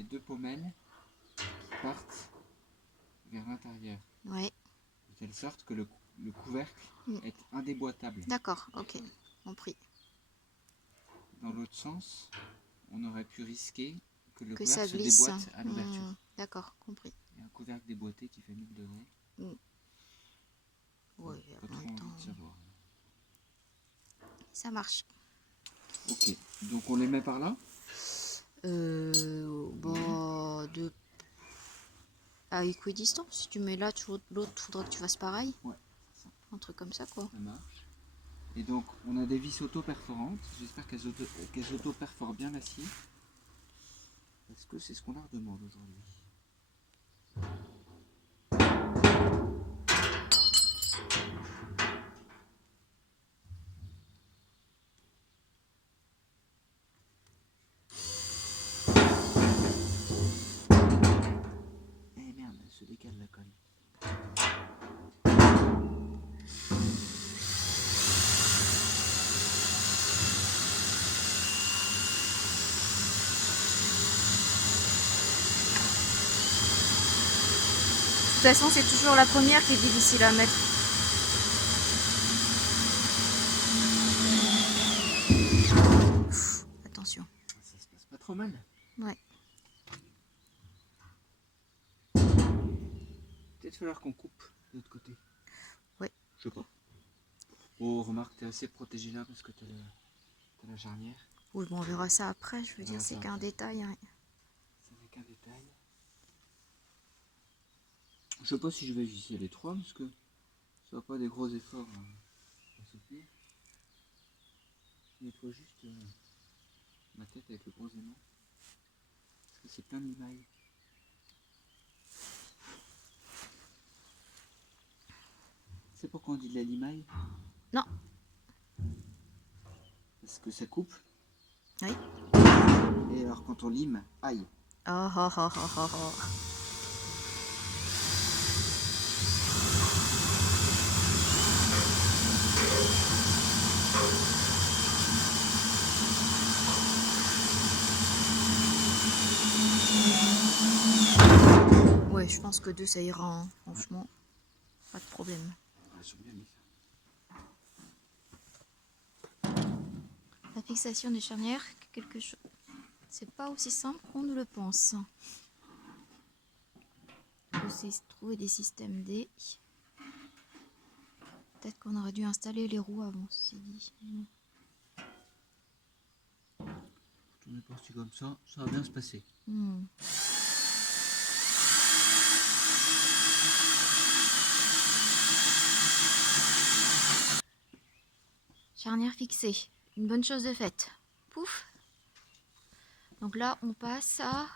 les deux pommelles partent vers l'intérieur. Ouais. De telle sorte que le couvercle est indéboîtable. D'accord, ok, compris. Dans l'autre sens, on aurait pu risquer que le Que couvercle ça se glisse. déboîte à l'ouverture. D'accord, compris. Il y a un couvercle déboîté qui fait 1000 degrés. Ouais, Pas en trop même envie temps, de savoir. ça marche. Ok, donc on les met par là. Bon, à équidistance. Si tu mets là, l'autre, faudra que tu fasses pareil. Ouais, c'est ça. Un truc comme ça, quoi. Ça marche. Et donc on a des vis auto-perforantes. J'espère qu'elles auto-perforent bien l'acier. Parce que c'est ce qu'on leur demande aujourd'hui. Eh merde, elle se décale la colle. De toute façon, c'est toujours la première qui est difficile à mettre. Attention. Ça se passe pas trop mal. Ouais. Peut-être falloir qu'on coupe de l'autre côté. Ouais. Je sais pas. Oh, remarque, t'es assez protégé là parce que t'as la charnière. Oui, bon, on verra ça après. Je veux dire, c'est qu'un détail. Hein. Ça n'est qu'un détail. Je sais pas si je vais visser les trois parce que ça va pas des gros efforts à soutenir. Je nettoie juste ma tête avec le gros aimant. Parce que c'est plein de limailles. C'est pourquoi on dit de la limaille? Non. Parce que ça coupe. Oui. Et alors quand on lime, aïe. Oh, oh, oh, oh, oh, oh. Ouais, je pense que 2 ça ira, hein. Franchement, pas de problème. Elles sont bien mises. La fixation des charnières, quelque chose. C'est pas aussi simple qu'on ne le pense. Il faut aussi trouver des systèmes D. Peut-être qu'on aurait dû installer les roues avant, ceci dit. On est parti comme ça va bien se passer. Charnière fixée, une bonne chose de faite. Pouf. Donc là, on passe à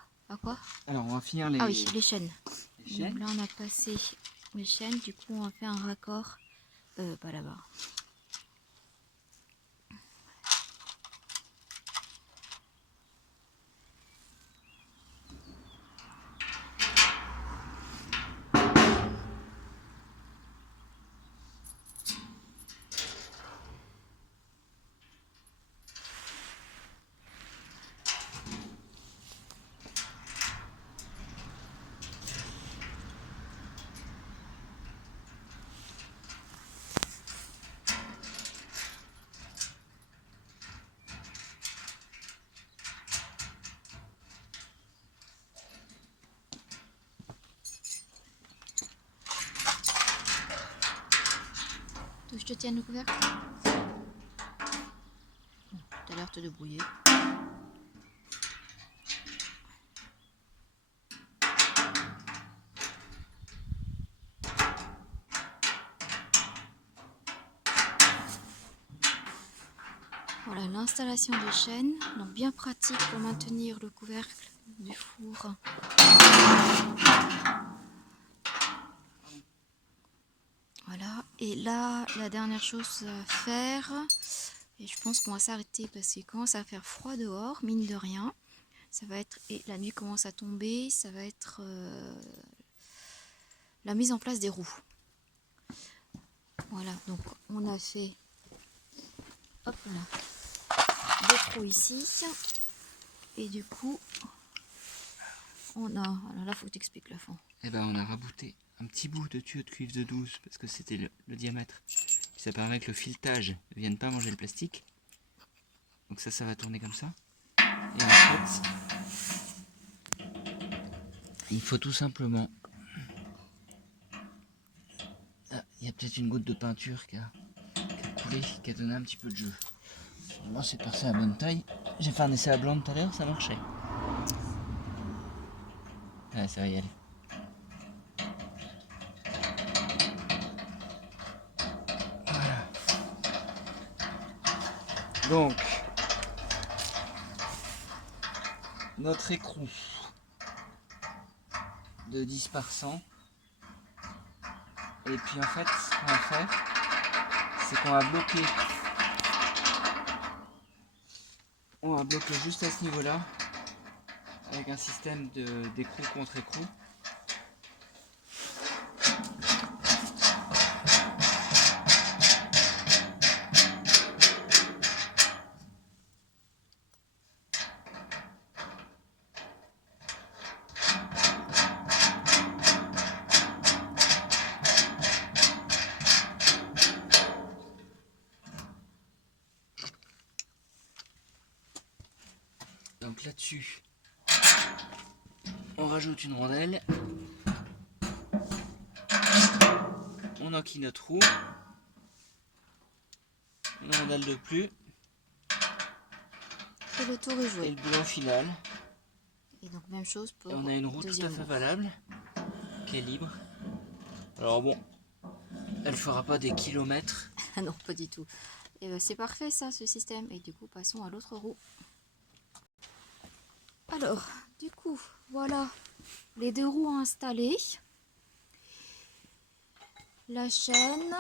quoi? Alors, on va finir les, ah oui, les chaînes. les chaînes. Donc là, on a passé les chaînes. Du coup, on va faire un raccord pas là-bas. Donc, je te tiens le couvercle. Bon, tout à l'heure, te débrouiller. Voilà l'installation des chaînes, donc bien pratique pour maintenir le couvercle du four. Voilà, et là la dernière chose à faire, et je pense qu'on va s'arrêter parce qu'il commence à faire froid dehors, mine de rien. Ça va être, et la nuit commence à tomber, ça va être la mise en place des roues. Voilà, donc on a fait, hop là, des trous ici, et du coup on a... Alors là, faut que tu expliques la fin. Et ben on a rabouté un petit bout de tuyau de cuivre de 12 parce que c'était le diamètre. Ça permet que le filetage ne vienne pas manger le plastique. Donc ça va tourner comme ça. Et en fait, il faut tout simplement... Ah, il y a peut-être une goutte de peinture qui a coulé, qui a donné un petit peu de jeu. Moi c'est percé à la bonne taille. J'ai fait un essai à blanc tout à l'heure, ça marchait. Ouais, ça va y aller. Voilà. Donc, notre écrou de 10 par 100. Et puis en fait, ce qu'on va faire, c'est qu'on va bloquer. On va bloquer juste à ce niveau-là, avec un système d'écrou contre écrou. Donc là-dessus, on rajoute une rondelle. On enquille notre roue. Une rondelle de plus. Et le tour est Et joué. le boulon final. Et donc même chose pour Et on a une roue tout à fait valable, qui est libre. Alors bon, elle fera pas des kilomètres. Ah non, pas du tout. Et ben, c'est parfait ça, ce système. Et du coup, passons à l'autre roue. Alors, du coup, voilà les deux roues installées. La chaîne.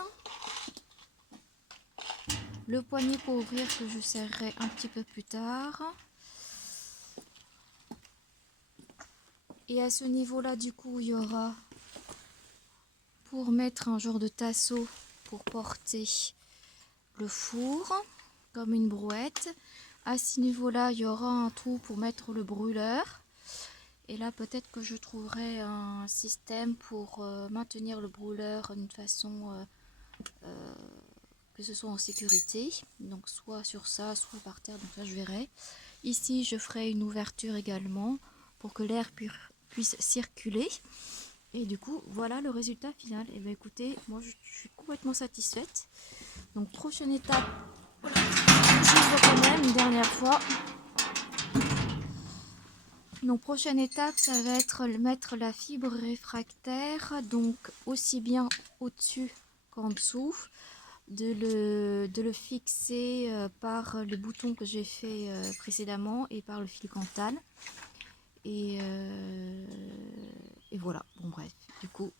Le poignet pour ouvrir que je serrerai un petit peu plus tard. Et à ce niveau-là, du coup, il y aura pour mettre un genre de tasseau pour porter le four, comme une brouette. À ce niveau-là, il y aura un trou pour mettre le brûleur. Et là, peut-être que je trouverai un système pour maintenir le brûleur d'une façon que ce soit en sécurité. Donc, soit sur ça, soit par terre. Donc, ça, je verrai. Ici, je ferai une ouverture également pour que l'air puisse circuler. Et du coup, voilà le résultat final. Et bien, écoutez, moi, je suis complètement satisfaite. Donc, prochaine étape, je vois quand même une dernière fois. Donc prochaine étape, ça va être mettre la fibre réfractaire, donc aussi bien au-dessus qu'en dessous, de le fixer par les boutons que j'ai fait précédemment et par le fil Cantal. Et voilà, bon bref, du coup,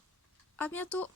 à bientôt!